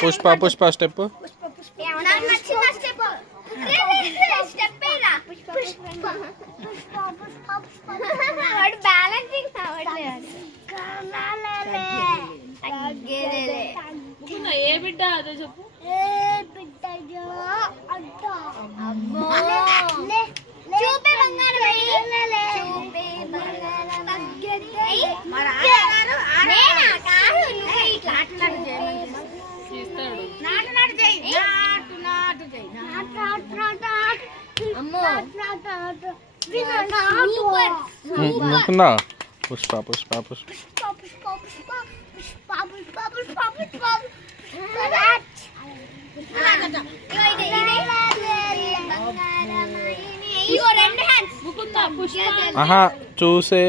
Pushpa Pushpa step ఏ బిడ్డ అదే చెప్పు. ముకుందా పుష్ప పుష్ప పుష్ప ఆహా చూసే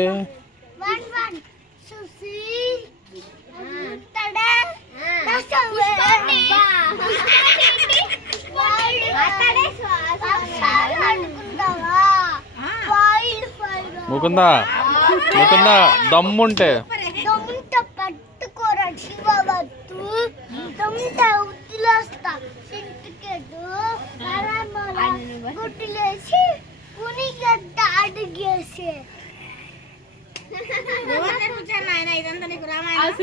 ముకుందా ముకుందా దమ్ముంటే పట్టుకోరా శివవత్తు ఉద్దులేస్తా గుట్టులేసి కునిగడ్డ అడిగేసి